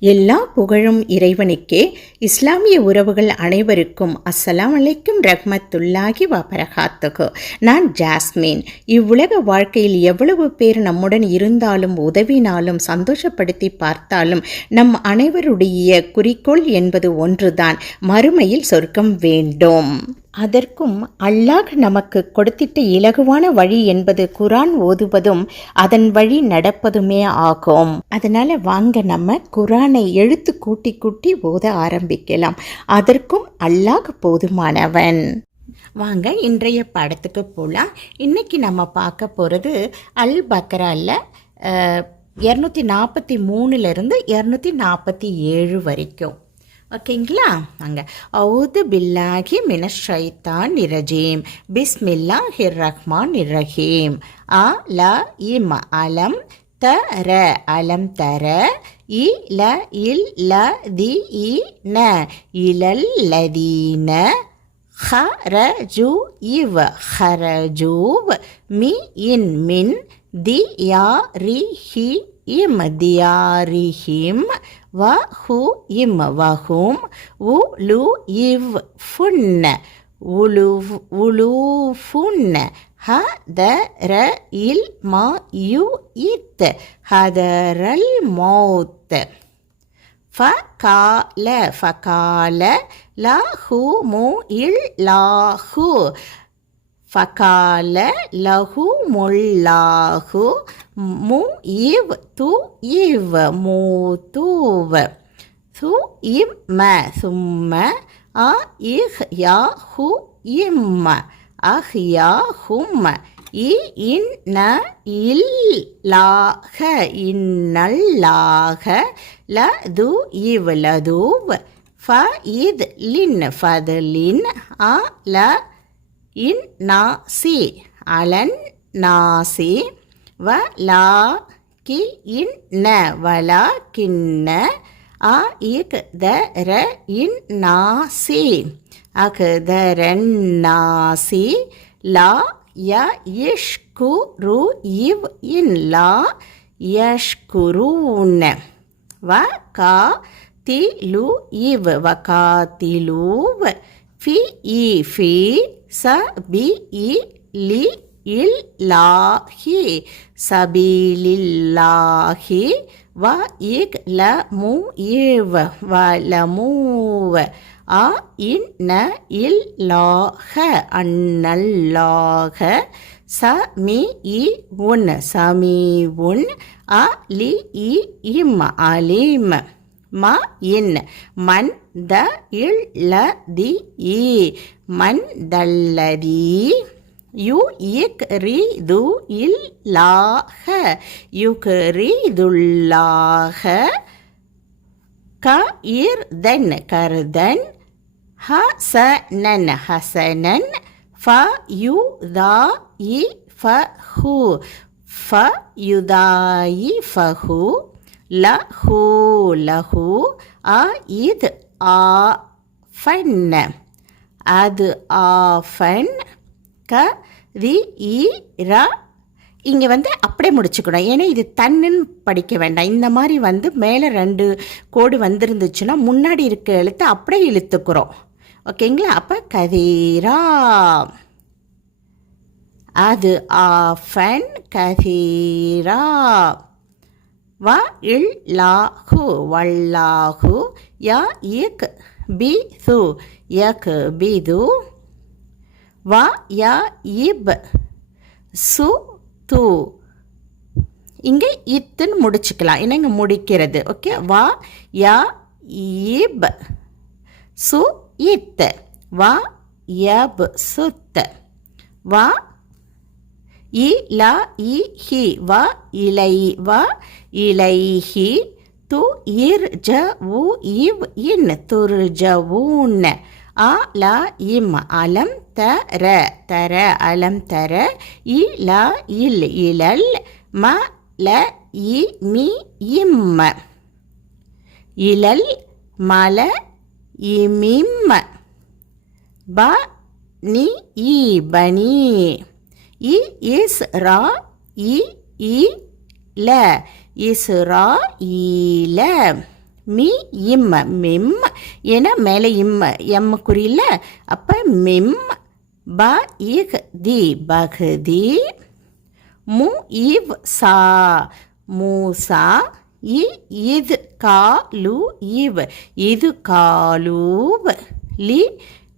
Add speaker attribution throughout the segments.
Speaker 1: எல்லா புகழும் இறைவனுக்கே. இஸ்லாமிய உறவுகள் அனைவருக்கும் அஸ்ஸலாம் அலைக்கும் ரஹ்மத்துல்லாஹி வபரகாத்துகு நான் ஜாஸ்மின். இவ்வுலக வாழ்க்கையில் எவ்வளவு பேர் நம்முடன் இருந்தாலும் உதவினாலும் சந்தோஷப்படுத்தி பார்த்தாலும் நம் அனைவருடைய குறிக்கோள் என்பது ஒன்றுதான். மறுமையில் சொர்க்கம் வேண்டும். அதற்கும் அல்லாஹ் நமக்கு கொடுத்திட்ட இலகுவான வழி என்பது குரான் ஓதுவதும் அதன் வழி நடப்பதுமே ஆகும். அதனால வாங்க நம்ம குரானை எழுத்து கூட்டி கூட்டி ஓத ஆரம்பிக்கலாம். அதற்கும் அல்லாஹ் போதுமானவன். வாங்க இன்றைய படத்துக்கு போகலாம் இன்னைக்கு நம்ம பார்க்க போகிறது அல் பக்ராவில் இரநூத்தி நாற்பத்தி மூணுலேருந்து இரநூத்தி நாற்பத்தி ஏழு வரைக்கும். ஓகேங்களா? அங்கே அவுது பில்லாஹி மின ஷைத்தான் இரஜீம் பிஸ்மில்லாஹிர் ரஹ்மான் இரஹீம் அ ல இம் அலம் தர அலம் தர இ ல இல் ல தி இ ந இலல் லதீன ஹரஜு இவ் ஹரஜூவ் மி இன் மின் தி யா ரி ஹி இமதியாரிஹிம் வ ஹு இம் வஹும் உ லு இவ் ஃபுன் உலுவ் உலூஃபுன் ஹ த ர இல் ம யு இத் ஹதரல் மௌத். ஃப கால ஃப கால லா ஹு மு இல் லா ஹு ஃபகால லஹு முல்லாஹு மு இவ் து இவ் மூ தூவ். சு இம் ம சும்ம அ இஹ் யா ஹு இம் அஹ் யா ஹும் இ இன் ந இல் லாக இன்னல்லாக ல து இவ் லதுவ் ஃப இத் லின் ஃபதலின் அ ல இன் நாசி அலன் நாசி வ லா கி இன் ந. வலா கிண்ண அ இக் த ர இன் நாசி அக். த ரன் நாசி லா ய இஷ்கு ரு இவ் இன் லா யஷ்குருன் வ கா தி லு இவ். வ கா தி லூவ் ஃபி இ ஃபி ச பி இ லி இல் லாஹி சபீலில்லாஹி வ இக் ல மு ஏவ வ ல மூவ அ இன் ந இல் லாஹ அன்னல்லாஹ ச மி இ உன் சமி உன் அ லி இ இம் அலிம் ம இன் மன் த இல் ல தி இ மன் தல்லதி யு இக் ரி து இல் லாஹ யுக் ரி துல்லாஹ க இர் தன் கருதன். ஹ ச நன் ஹசனன். ஃப யு தா இ ஃப ஹு. ஃப யுதாயி ஃபஹு லஹு லஹு அ இத் ஆ ஃபன் அது ஆஃபன் க ரி இ இங்கே வந்து அப்படியே முடிச்சுக்கணும். ஏன்னா இது தன்னுன்னு படிக்க வேண்டாம். இந்த மாதிரி வந்து மேலே ரெண்டு கோடு வந்துருந்துச்சுன்னா முன்னாடி இருக்க எழுத்து அப்படியே இழுத்துக்கிறோம். ஓகேங்களா? அப்போ கதீரா. அது ஆஃபன் கதீரா. வ இல் லாஹு வல்லாஹு ய இக் பி சு யக் பிது வ ய இப் சு து. இங்கே இத்துன்னு முடிச்சுக்கலாம். ஏன்னா இங்கே முடிக்கிறது? ஓகே வா யா இப் சு இத் வா யப் சுத்த வா இ ல இ ஹி வ இலை வ இலைஹி து இர் ஜ உ இவ் இன் துர் ஜ ஊன். அ ல இம் அலம் த ர தர அலம் தர இ ல இல் இலல் ம ல இ மி இம். இலல் மல இமிம். ப நி இ பனி. இ இஸ் ரா இ இ ல. இஸ்ரா ஈல மி இம் மிம் ஏன்னா மேலே இம் எம் குறியில. அப்போ மிம் ப இக் தி பகுதி. மு இவ் சா. மூசா இ இது காலு இவ். இது காலூவ் லி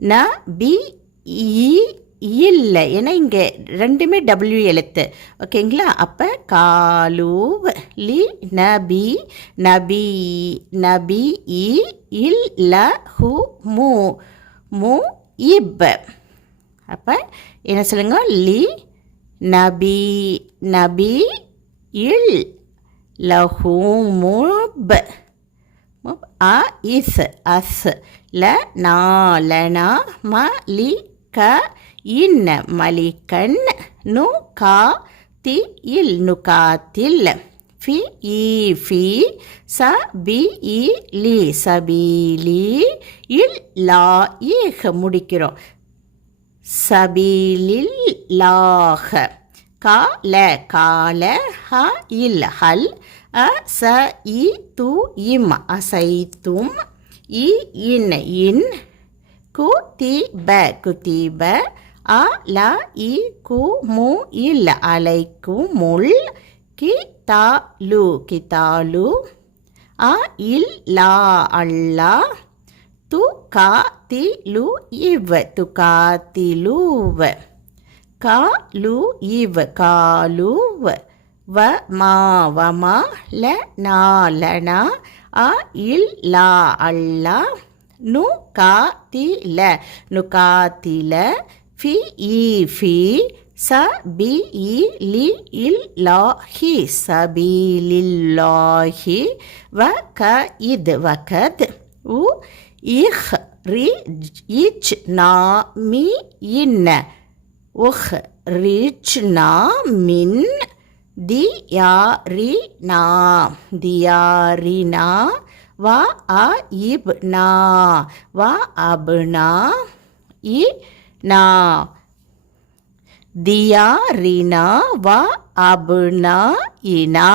Speaker 1: ந பி இ இல்லை. ஏன்னா இங்கே ரெண்டுமே டபிள்யூ எழுத்து. ஓகேங்களா? அப்போ காலூவ் லி நபி நபி நபி இ இல் ல ஹு மு மு இப். அப்போ என்ன சொல்லுங்க? லி நபி நபி இல் லஹு முப் அ இஸ் அஸ். ல நா லனா ம லி க இன்ன மலிகன் நு கா தி இல் நுகாத்தில் ஃபி இ ஃபி ச பி இ லி சபீலி இல் லா ஈஹ் முடிக்கிறோம். சபீலில் லாஹ கால கால ஹ இல் ஹல் அ ச இ து இம் அசைத்தும். இ இன் இன் குதிப குதிப அ ல இ கு மு இல் அலைக்கும் முள் கி தா லு கிதாலு அ இல் லா அல்லா து கா தி லு இவ் து கா தி லூவ் கா லு இவ் காலுவ வ மா வ மா ல நா ல நா அ இல் லா அல்லா நு கா தி ல நு கா தி ல ஃபி இ ஃபி ச பி இ லி இல் லாஹி சபீலில்லாஹி வ க இத் வகத் உ இஹ் ரி இச் நா மி இன்ன உஹ் ரிச் நா மின் தியாரினா தியாரினா வா அ இப் நா வா அப்னா இ நா தியா தியாரினா வா அபுனா இனா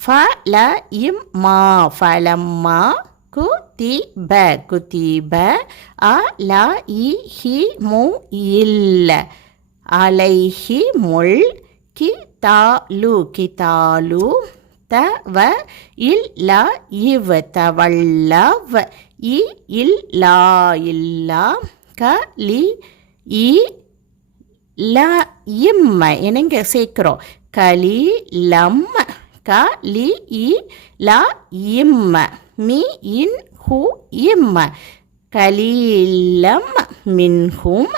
Speaker 1: ஃபல இம் மா ஃபலம்மா குதிப குதிப அ ல இ ஹி மு இல்ல அலைஹி முள் கிதாலு கிதாலு தவ இல் ல இவ் தவல்லவ் இ இல் லா இல்லா க லி இ ல இம்ம என்னங்க சேர்க்குறோம்? களி லம் க லி இ ல இம் மி இன் ஹு இம்ம கலீலம் மின்ஹும்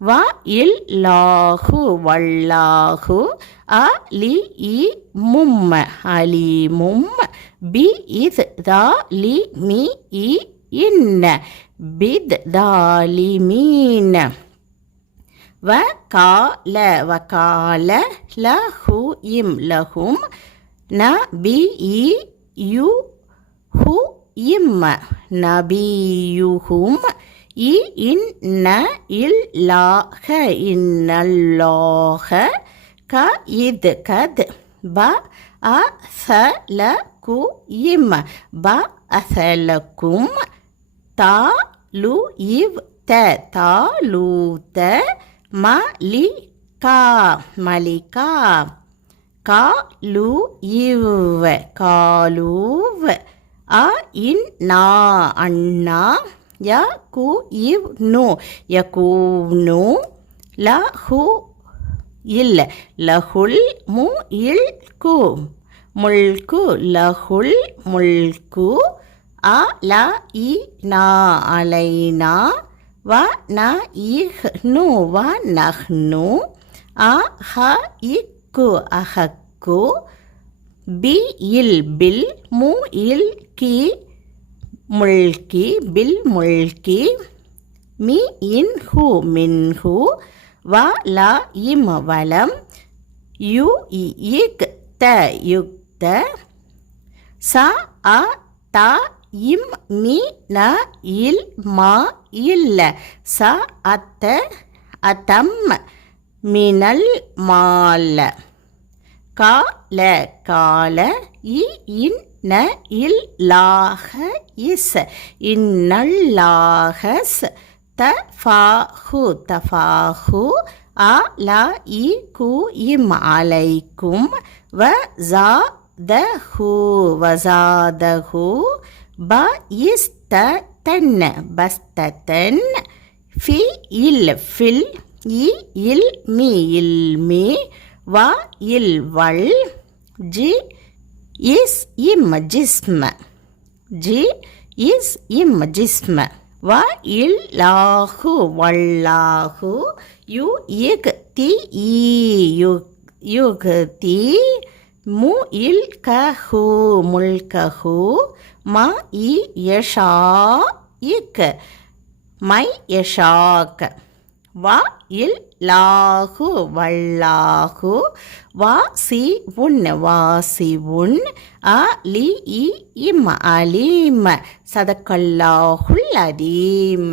Speaker 1: வ இல் லாஹு வல்லாஹு அ லி இ மும். அலிமும் பி இத் த லி மி இ இன்ன பித் தாலிமீன் வகால வகால லஹு இம் லஹும். ந பி இ யு ஹு இம். நபியுஹும் இ இன் ந இல் லாஹ இன்னல்லாஹ க இத் கத். ப அ ச ல கு இம். ப அசலக்கும் தா லு இவ் த தா லு த ம லி கா மலிகா. கா லு இவ் காலூவ் அ இன் நா அண்ணா ய கு இவ் நு ய கூ நு ல ஹு இல் லஹுல் மு இல் கு முல்கு லஹுல் முல்கு அ ல இ நா அலைனா வ ந இ நு வ நஹ்னு அ ஹ இக்கு அஹக்கு பி இல் பில் மு இல் கி முல்கி பில் முல்கி மி இன் ஹு மின்ஹு வ ல இம் வலம் யு இக் த யுக்த ச அ த இம் மி ந இல் மா இல்ல. ச அத்த அத்தம் மினல் மால. கால கால இ இன் ந இல் லாக இஸ். இன்னல்லாஹஸ் தஃபாஹு தஃபாஹு அ ல இ கு இம் அலைக்கும். வ ஜா த தஹு வசாதஹு ப இஸ் த தன் பஸ்தன் ஃபி இல் ஃபில் இ இல் மீ இல் மீ வ இல் வல் ஜி இஸ் இம் ஜிஸ்ம ஜி இஸ் இம் ஜிஸ்ம வ இல் லாஹு வல்லாஹு யு இக் தி ஈ யுக் தி மு இல் கஹு முல்கஹு ம இ யஷா இக் மை யஷாக் வ இல் லாகு வல்லாகு வா சி உன் வாசி உன். அ லி இ இம் அலீம். சதக்கல்லாஹுல் அதீம்